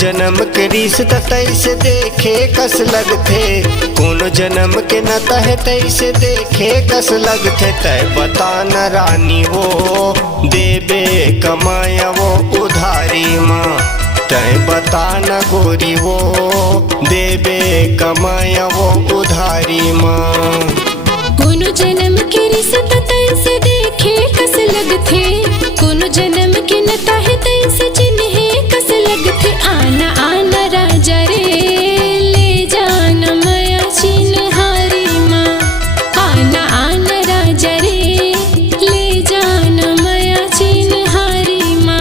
जन्म के रिश्ता तैसे देखे कस लगथे, कोनो जन्म के नाता है तैसे देखे कस लगथे। तय बता न रानी वो देबे कमाया वो उधारी माँ, तय बता न गोरी वो देबे कमाया वो उधारी माँ। कोनो जन्म के रिश्ता तैसे देखे कस लगथे, कोनो जन्म के नाता है तैसे चिन्हे कस लगथे। आना आना राजा रे ले जाना माया चिन्हारी माँ, आना आना राजा रे ले जाना माया चिन्हारी माँ।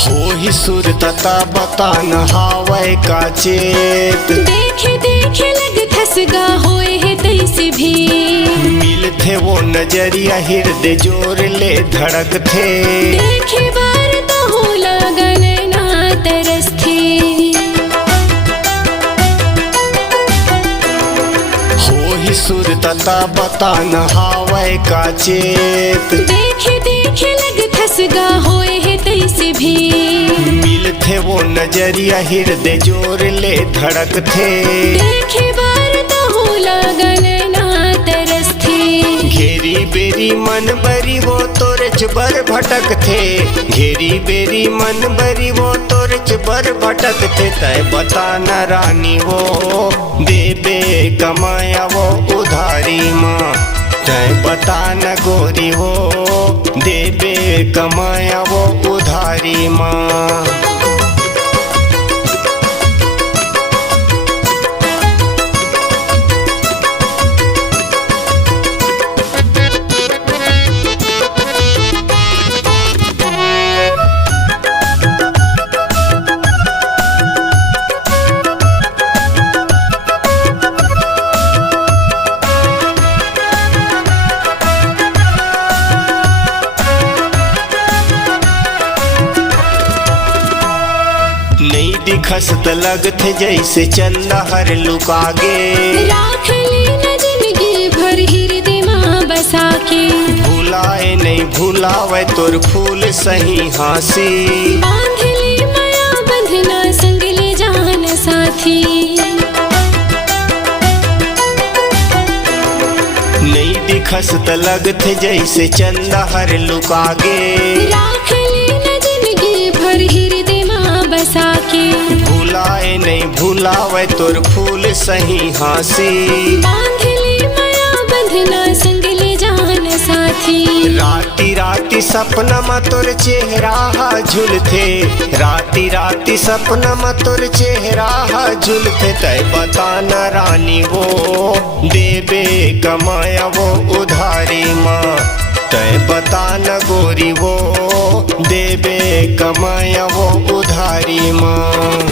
हो सुर तता बता न हावै का चेत, देखे देखे लग खसगा होए है तैसे भी, मिलथे वो नजरिया हृदय जोर ले धड़क थे। देखे बार तो हो लगन ना तरस थे, हो सुर तता बता न हावै का चेत, देखे देखे लग खसगा होए है तैसे भी, मिलथे वो नजरिया हृदय जोर ले धड़क थे। देखे बार तो हो लगन ना तरस थे। घेरी बेरी मन बरी वो तोर चबर भटक थे, घेरी बेरी मन बरी वो तोर चबर भटक थे। तय बता न रानी वो देबे कमाया वो उधारी माँ, तय बता न गोरी वो देबे कमाया वो उधारी माँ। नहीं दिखस त लगथे जैसे चंदा हर लुकागे, राख लेना जिंदगी भर हृदय माँ बसा के, भुलाए नहीं भुलावे तोर फूल सही हासी, बांध ले माया बंधना संग ले जान साथी। नहीं दिखस त लगथे जैसे चंदा हर लुकागे, राख लेना जिंदगी भर हृदय माँ बसा के, भुलाए नहीं भुलावे तोर फूल सही हासी, बांध ले माया बंधना संग ले जान साथी। राती राती सपना में तोर चेहरा हा झुलथे, राती राती सपना में तोर चेहरा हा झुलथे। तय बता न रानी वो देबे कमाया वो उधारी माँ, तय बता न गोरी वो देबे कमाया वो उधारी माँ।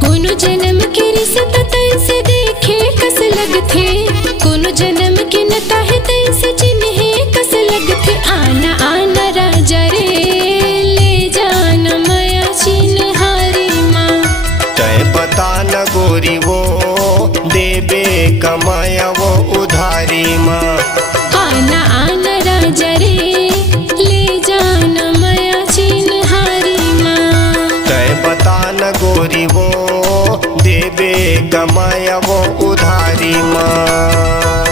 कोनो जन्म के रिश्ता तैसे देखे कस लगथे, कोनो जन्म के नाता है तैसे चिन्हे कस लगथे। आना आना राजा रे ले जाना माया चिन्हारी माँ, तय बता न गोरी वो देबे कमाया वो उधारी माँ। आना आना राजा रे ले जाना माया चिन्हारी माँ, तय बता न गोरी वो देबे कमाया वो उधारी माँ।